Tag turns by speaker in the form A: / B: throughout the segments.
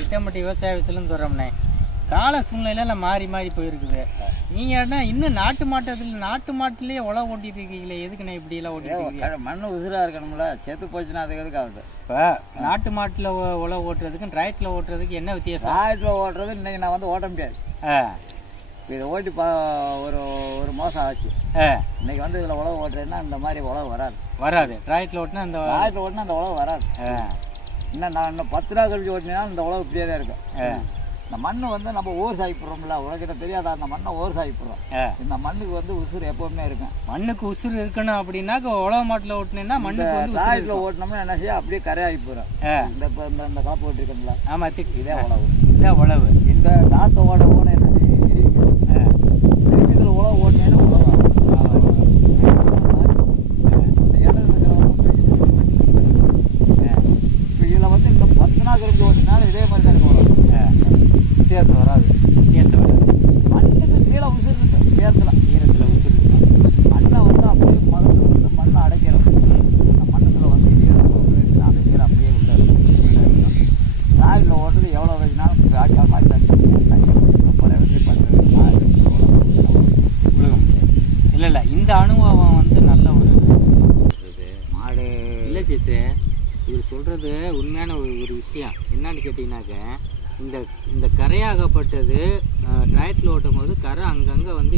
A: வீரம்பட்டி விவசாய விசிலன்னு சொல்கிறோம்னே கால சூழ்நிலையில மாறி மாறி போயிருக்குது. நீங்க என்ன இன்னும் நாட்டு மாட்டத்தில் நாட்டு மாட்டுலயே உழவு ஓட்டிட்டு இருக்கீங்களே? எதுக்குண்ணே இப்படி எல்லாம் ஓட்டிட்டு
B: மண்ணு உசுரா இருக்கணும்ல. செத்து போச்சுன்னா அதுக்கு எதுக்கு ஆகுது?
A: இப்போ நாட்டு மாட்டுல உழவு ஓட்டுறதுக்கும் டிராக்டர்ல ஓட்டுறதுக்கு என்ன வித்தியாசம்?
B: ராய்ட்டில் ஓட்டுறது இன்னைக்கு நான் வந்து ஓட்ட முடியாது. இதை ஓட்டி பா ஒரு ஒரு மாதம் ஆச்சு. இன்னைக்கு வந்து இதில் உழவு ஓட்டுறேன்னா இந்த மாதிரி உழவு வராது.
A: வராது. டிராக்டர்ல ஓட்டினா அந்த
B: ராய்ட்டில் ஓட்டினா அந்த உழவு வராது. இன்னும் நான் இன்னும் பத்து நாள் கழிச்சு ஓட்டினா இந்த உழவு இப்படியே தான் இருக்கும். இந்த மண்ணு வந்து நம்ம ஓர் சாய்ப்படுறோம்ல உலகிட்ட தெரியாதா அந்த மண்ணை ஓர் சாய்ப்படுறோம்?
A: ஆ.
B: இந்த மண்ணுக்கு வந்து உசுறு எப்பவுமே இருக்கும்.
A: மண்ணுக்கு உசுறு இருக்கணும் அப்படின்னாக்க உழவு மாட்டுல ஓட்டுனேன்னா மண்ணுக்கு வந்து
B: ராய்ட்டில் ஓட்டினோம்னா என்ன செய்ய அப்படியே கரையாகி போயிடும். இந்த இப்போ இந்த இந்த காப்பு ஓட்டிருக்கோம்ல
A: ஆமா திக்
B: இதே உழவு.
A: இதான் உழவு.
B: இந்த காற்று ஓட ஓட என்ன செய்யும் இடிக்கும்.
A: ஆ
B: திருப்பி இதில் உழவு ஓட்டினேன்னா உழவா இந்த இடம் இருக்கிறவங்க இப்போ இதில் வந்து இந்த பத்து நாள் கழிச்சு ஓட்டினாலும் இதே மாதிரி தான் இருக்கும் உழவு.
A: ஆ
B: வித்தியாசம் வராது.
A: வித்தியாசம் வராது.
B: மண்ணுக்கு கீழே உசுறு இருக்கு ஈரத்தில்
A: ஈரத்துல உசுறு இருக்கணும்.
B: மண்ணை வந்து அப்படியே மகத்தில் வந்து மண்ணை அடைக்கிறோம். அந்த மண்ணுக்குள்ள வந்து ஈரம் போகுது, அந்த ஈரம் அப்படியே உள்ள இருக்கும். ராயில் ஓட்டுறது எவ்வளோ வச்சுனாலும்
A: விழுகும் இல்ல இல்ல இந்த அனுபவம் வந்து நல்ல ஒரு.
B: மாடு.
A: இல்ல சேச்சு இவர் சொல்றது உண்மையான ஒரு ஒரு விஷயம். என்னன்னு கேட்டீங்கன்னாக்க இந்த இந்த கரையாகப்பட்டது டிராக்டர்ல ஓட்டும் போது கரை அங்கங்க வந்து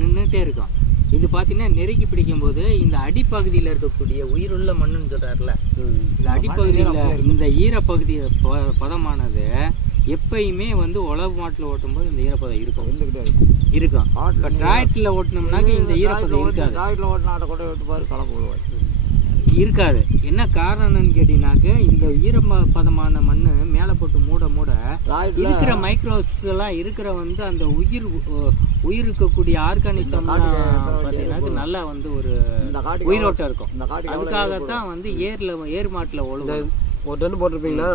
A: நின்றுட்டே இருக்கும். இது பார்த்தீங்கன்னா நெருக்கி பிடிக்கும் போது இந்த அடிப்பகுதியில் இருக்கக்கூடிய உயிருள்ள மண்ணுன்னு சொல்றாருல. இந்த அடிப்பகுதியில் இந்த ஈரப்பகுதி பதமானது எப்பயுமே வந்து உழவு மாட்டில் ஓட்டும் போது இந்த ஈரப்பதம் இருக்கும்.
B: இருந்துக்கிட்டே இருக்கும்.
A: இருக்கும். இப்போ ஓட்டினோம்னாக்க இந்த ஈரப்பதம் இருக்காது.
B: ஓட்டினா அதை கொண்டு விட்டு பாரு கலப்பு
A: இருக்காது. என்ன காரணம்னு கேட்டீங்கன்னாக்க இந்த ஈரப்பதமான மண்ணு மேலே போட்டு மூட மூட இருக்கிற மைக்ரோஸ் எல்லாம் இருக்கிற வந்து அந்த உயிர் உயிர் இருக்கக்கூடிய ஆர்கானிசம் பார்த்தீங்கன்னா நல்லா வந்து ஒரு உயிரோட்டம் இருக்கும். அதுக்காகத்தான் வந்து ஏர்ல ஏர் மாட்டுல ஒழுகும்
C: ஒரு டன் போட்டிருப்பீங்களா?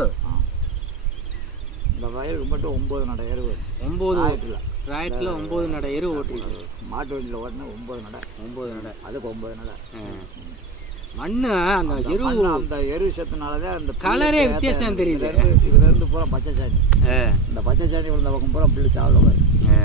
B: இந்த வயலுக்கு மட்டும் ஒம்பது நடை எருவு.
A: ஒன்பது
B: ராயத்தில்
A: ராயத்துல ஒன்பது நட எரு ஓட்டிருக்கு
B: மாட்டு வண்டியில் ஓட்டினா ஒம்பது நடை.
A: ஒன்பது நட.
B: அதுக்கு ஒம்பது நடை.
A: மண்ணு அந்த எரு
B: அந்த எரு சத்துனாலதான் அந்த
A: கலரே வித்தியாசம் தெரியுது.
B: இதுல இருந்து பூரா பச்சை சாணி. இந்த பச்சை சாணி விழுந்த பக்கம் பூரா புள்ளி
A: ஆ.